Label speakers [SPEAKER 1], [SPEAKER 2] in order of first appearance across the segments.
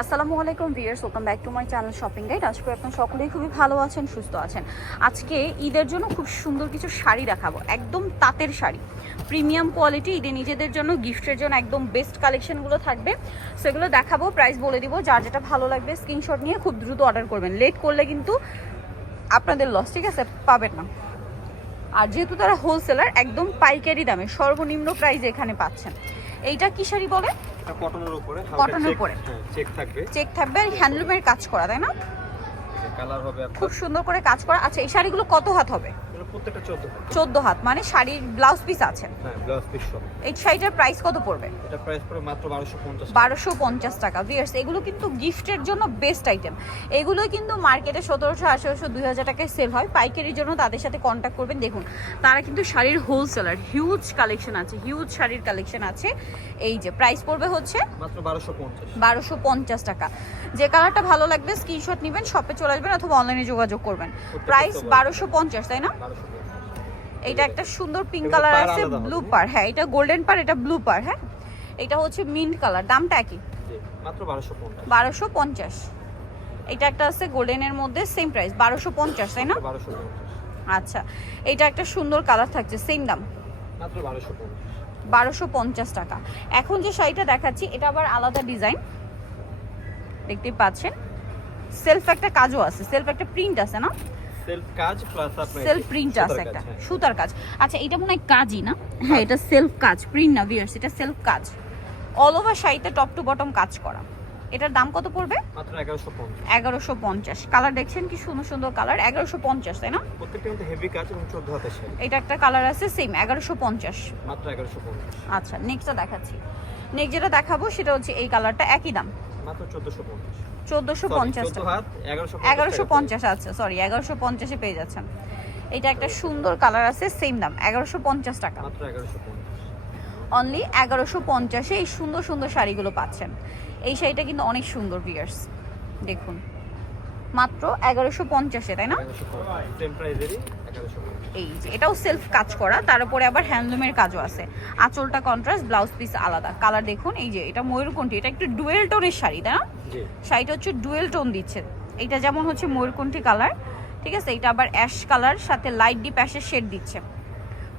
[SPEAKER 1] আসসালামু আলাইকুম viewers welcome back to my channel shopping guide. আজকে আপনার সকলেই খুবই ভালো আছেন, সুস্থ আছেন। আজকে ঈদের জন্য খুব সুন্দর কিছু শাড়ি দেখাবো, একদম তাঁতের শাড়ি। প্রিমিয়াম কোয়ালিটি, ঈদে নিজেদের জন্য, গিফটের জন্য একদম বেস্ট কালেকশনগুলো থাকবে। সেগুলো দেখাবো প্রাইস বলে দিব, যার যেটা ভালো লাগবে স্ক্রিনশট নিয়ে খুব দ্রুত অর্ডার করবেন। লেট করলে কিন্তু আপনাদের লস ঠিক আছে? পাবেন না। আর যেহেতু তারা হোলসেলার একদম পাইকারি দামে, সর্বনিম্ন প্রাইসে এখানে পাচ্ছেন। এইটা কি শাড়ি বলে?
[SPEAKER 2] কটনের উপরে
[SPEAKER 1] কটনের উপরে।
[SPEAKER 2] চেক থাকবে।
[SPEAKER 1] চেক থাকবে আর হ্যান্ডলুমের কাজ করা তাই না?
[SPEAKER 2] কালার হবে
[SPEAKER 1] খুব সুন্দর করে কাজ করা। আচ্ছা এই শাড়িগুলো কত হাত হবে?
[SPEAKER 2] প্রত্যেকটা 14 হাত।
[SPEAKER 1] চোদ্দ হাত মানে শাড়ির ব্লাউজ পিস আছে।
[SPEAKER 2] হ্যাঁ ব্লাউজ পিস সহ
[SPEAKER 1] এই শাড়িটার প্রাইস কত পড়বে?
[SPEAKER 2] এটা প্রাইস পড়ে মাত্র 1250
[SPEAKER 1] বারোশো পঞ্চাশ টাকা। ভিয়ার্স এগুলো কিন্তু গিফটের জন্য বেস্ট আইটেম এগুলোই কিন্তু মার্কেটে সতেরোশো আঠেরোশো দুই হাজার টাকায় সেল হয়। পাইকারির জন্য তাদের সাথে কন্ট্যাক্ট করবেন। দেখুন তারা কিন্তু শাড়ির হোলসেলার হিউজ কালেকশন আছে হিউজ শাড়ির কালেকশন আছে। এই যে প্রাইস পড়বে হচ্ছে
[SPEAKER 2] মাত্র 1250
[SPEAKER 1] বারোশো পঞ্চাশ টাকা। যে কালারটা ভালো লাগবে স্ক্রিনশট নেবেন শপে চলে আসবেন অথবা অনলাইনে যোগাযোগ করবেন। প্রাইস বারোশো পঞ্চাশ তাই না?
[SPEAKER 2] 1250
[SPEAKER 1] এইটা একটা সুন্দর পিঙ্ক কালার আছে ব্লু। পার। হ্যাঁ এটা গোল্ডেন পার এটা ব্লু পার হ্যাঁ? এটা হচ্ছে মিন্ট কালার দামটা একই।
[SPEAKER 2] জি মাত্র 1250
[SPEAKER 1] বারোশো পঞ্চাশ। এটা একটা আছে গোল্ডেনের মধ্যে সেম প্রাইস বারোশো পঞ্চাশ তাই না? আচ্ছা এটা একটা সুন্দর কালার থাকছে সেম দাম। বারোশো পঞ্চাশ। টাকা। এখন যে শাড়িটা দেখাচ্ছি এটা আবার আলাদা ডিজাইন দেখতেই পাচ্ছেন? সেলফ একটা কাজও আছে সেলফ একটা প্রিন্ট আছে না?
[SPEAKER 2] সেলফ কাজ প্লাস আপনার
[SPEAKER 1] সেলফ প্রিন্ট আছে
[SPEAKER 2] কাজ,
[SPEAKER 1] একটা
[SPEAKER 2] হ্যাঁ।
[SPEAKER 1] সুতার কাজ। আচ্ছা এটা মনে হয় কাজই না? হ্যাঁ এটা সেলফ কাজ প্রিন্ট না ভিয়ার্স এটা সেলফ কাজ। অল ওভার শাড়িতে টপ টু বটম কাজ করা। এটার দাম কত পড়বে?
[SPEAKER 2] মাত্র 1150
[SPEAKER 1] এগারোশো পঞ্চাশ। কালার দেখছেন কি সুন্দর সুন্দর কালার এগারোশো পঞ্চাশ তাই না?
[SPEAKER 2] প্রত্যেকটা কিন্তু হেভি কাজ এবং 14 হাতের শাড়ি।
[SPEAKER 1] এটা একটা কালার আছে সেম এগারোশো পঞ্চাশ।
[SPEAKER 2] মাত্র 1150
[SPEAKER 1] আচ্ছা নেক্সটটা দেখাচ্ছি। নেক্সট যেটা দেখাবো সেটা হচ্ছে এই কালারটা একই দাম।
[SPEAKER 2] মাত্র 1450
[SPEAKER 1] চোদ্দোশো পঞ্চাশ
[SPEAKER 2] 14 1150
[SPEAKER 1] এগারোশো পঞ্চাশ আচ্ছা সরি এগারোশো পঞ্চাশে পেয়ে যাচ্ছেন। এটা একটা সুন্দর কালার আছে সেম দাম এগারোশো পঞ্চাশ টাকা।
[SPEAKER 2] মাত্র 1150
[SPEAKER 1] অনলি এগারোশো পঞ্চাশে এই সুন্দর সুন্দর শাড়িগুলো পাচ্ছেন। এই শাড়িটা কিন্তু অনেক সুন্দর বিয়ার্স দেখুন। মাত্র এগারোশো পঞ্চাশে তাই না?
[SPEAKER 2] 1150 1150
[SPEAKER 1] এই যে এটাও সেলফ কাজ করা তার উপরে আবার হ্যান্ডলুমের কাজও আছে। আঁচলটা কন্ট্রাস্ট ব্লাউজ পিস আলাদা। কালার দেখুন এই যে এটা ময়ূরকণ্ঠী এটা একটু ডুয়েল টোনের শাড়ি তাই না? শাড়িটা হচ্ছে ডুয়েল টোন দিচ্ছে। এইটা যেমন হচ্ছে ময়ূরকণ্ঠী কালার ঠিক আছে? এটা আবার অ্যাশ কালার সাথে লাইট ডিপ অ্যাশের শেড দিচ্ছে।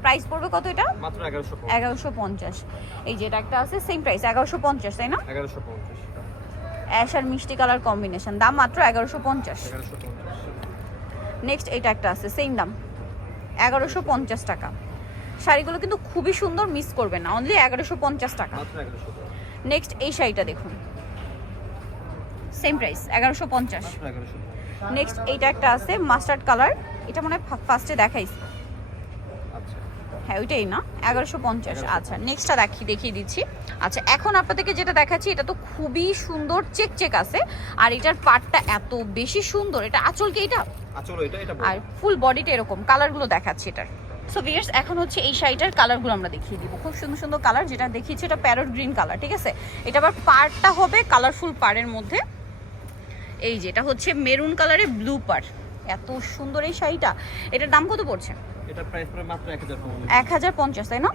[SPEAKER 1] প্রাইস পড়বে কত এটা?
[SPEAKER 2] মাত্র 1150
[SPEAKER 1] এগারোশো পঞ্চাশ। এই যেটা একটা আছে সেম প্রাইস এগারোশো পঞ্চাশ তাই না?
[SPEAKER 2] 1150
[SPEAKER 1] অ্যাশ আর মিষ্টি কালার কম্বিনেশন দাম মাত্র এগারোশো পঞ্চাশ।
[SPEAKER 2] 1150
[SPEAKER 1] নেক্সট এটা একটা আছে সেম দাম। এগারোশো পঞ্চাশ টাকা। শাড়িগুলো কিন্তু খুবই সুন্দর মিস করবেন না। অনলি এগারোশো পঞ্চাশ টাকা। নেক্সট এই শাড়িটা দেখুন। সেম প্রাইস এগারোশো পঞ্চাশ। নেক্সট এইটা একটা আছে মাস্টার্ড কালার এটা মনে হয় ফার্স্টে দেখাইছি।
[SPEAKER 2] আচ্ছা।
[SPEAKER 1] হ্যাঁ ওইটাই না? এগারোশো পঞ্চাশ আচ্ছা নেক্সটটা দেখি দেখিয়ে দিচ্ছি। আচ্ছা এখন আপনাদেরকে যেটা দেখাচ্ছি এটা তো খুবই সুন্দর চেক চেক আছে। আর এটার পার্টটা এত বেশি সুন্দর এটা আঁচল কি এটা?
[SPEAKER 2] এটা এটা
[SPEAKER 1] আর ফুল বডিটা এরকম কালারগুলো দেখাচ্ছি এটার। সো ভিয়ার্স এখন হচ্ছে এই শাড়িটার কালারগুলো আমরা দেখিয়ে দিব। খুব সুন্দর সুন্দর কালার যেটা দেখিয়েছি এটা প্যারট গ্রিন কালার ঠিক আছে? এটা আবার পার্টটা হবে কালারফুল পাড়ের মধ্যে। এই যে এটা হচ্ছে মেরুন কালারে ব্লু পার এত সুন্দর এই শাড়িটা। এটার দাম কত পড়ছে?
[SPEAKER 2] এটা প্রাইস পড়ে মাত্র 1050
[SPEAKER 1] এক হাজার পঞ্চাশ তাই না?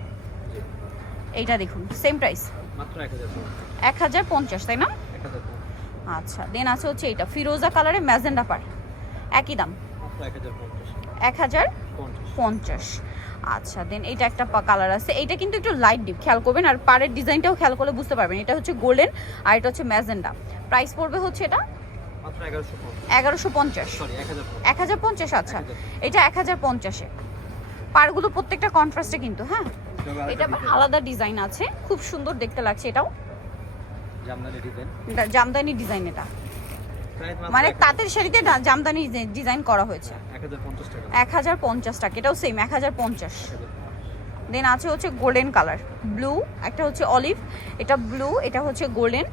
[SPEAKER 1] এইটা দেখুন সেম প্রাইস
[SPEAKER 2] মাত্র 1050
[SPEAKER 1] এক হাজার পঞ্চাশ তাই না?
[SPEAKER 2] 1050
[SPEAKER 1] আচ্ছা দেন আছে হচ্ছে এটা ফিরোজা কালারে ম্যাজেন্ডা পার একই দাম? এক হাজার পঞ্চাশ। আচ্ছা দেন এটা একটা কালার আছে। এটা কিন্তু একটু লাইট ডিপ খেয়াল করবেন। আর পাড়ের ডিজাইনটাও খেয়াল করলে বুঝতে পারবেন। এটা হচ্ছে গোল্ডেন আর এটা হচ্ছে ম্যাজেন্ডা প্রাইস পড়বে হচ্ছে এটা? এগারোশো পঞ্চাশ। এক হাজার পঞ্চাশ। আচ্ছা। এটা এক হাজার পঞ্চাশে। পাড়গুলো প্রত্যেকটা কন্ট্রাস্টে কিন্তু হ্যাঁ? এটা আবার আলাদা ডিজাইন আছে। খুব সুন্দর দেখতে লাগছে এটাও।
[SPEAKER 2] জামদানি ডিজাইন
[SPEAKER 1] এটা জামদানি ডিজাইন এটা। মানে তাঁতের শাড়িতে জামদানি ডিজাইন করা হয়েছে। এক হাজার পঞ্চাশ টাকা। এটাও সেম এক হাজার পঞ্চাশ। দেন আছে হচ্ছে গোল্ডেন কালার ব্লু একটা হচ্ছে অলিভ এটা ব্লু এটা হচ্ছে গোল্ডেন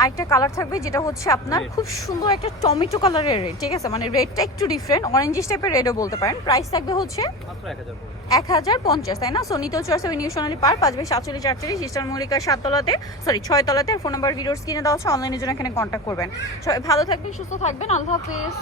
[SPEAKER 1] আরেকটা কালার থাকবে যেটা হচ্ছে আপনার খুব সুন্দর একটা টমেটো কালারের রেড ঠিক আছে? মানে রেডটা একটু ডিফারেন্ট অরেঞ্জিস টাইপের রেডও বলতে পারেন। প্রাইস থাকবে হচ্ছে
[SPEAKER 2] মাত্র 1050
[SPEAKER 1] এক হাজার পঞ্চাশ, তাই না? সোনিত চয়েস নিউ সোনালি পার্ক পাঁচ বাই সাতচল্লিশ আটচল্লিশ ইস্টার মল্লিকার সাততলাতে সরি ছয়তলাতে ফোন নাম্বার ভিডিওস কিনে দেওয়া হচ্ছে অনলাইনের জন্য এখানে কন্ট্যাক্ট করবেন। সবাই ভালো থাকবেন, সুস্থ থাকবেন। আল্লাহ হাফিজ।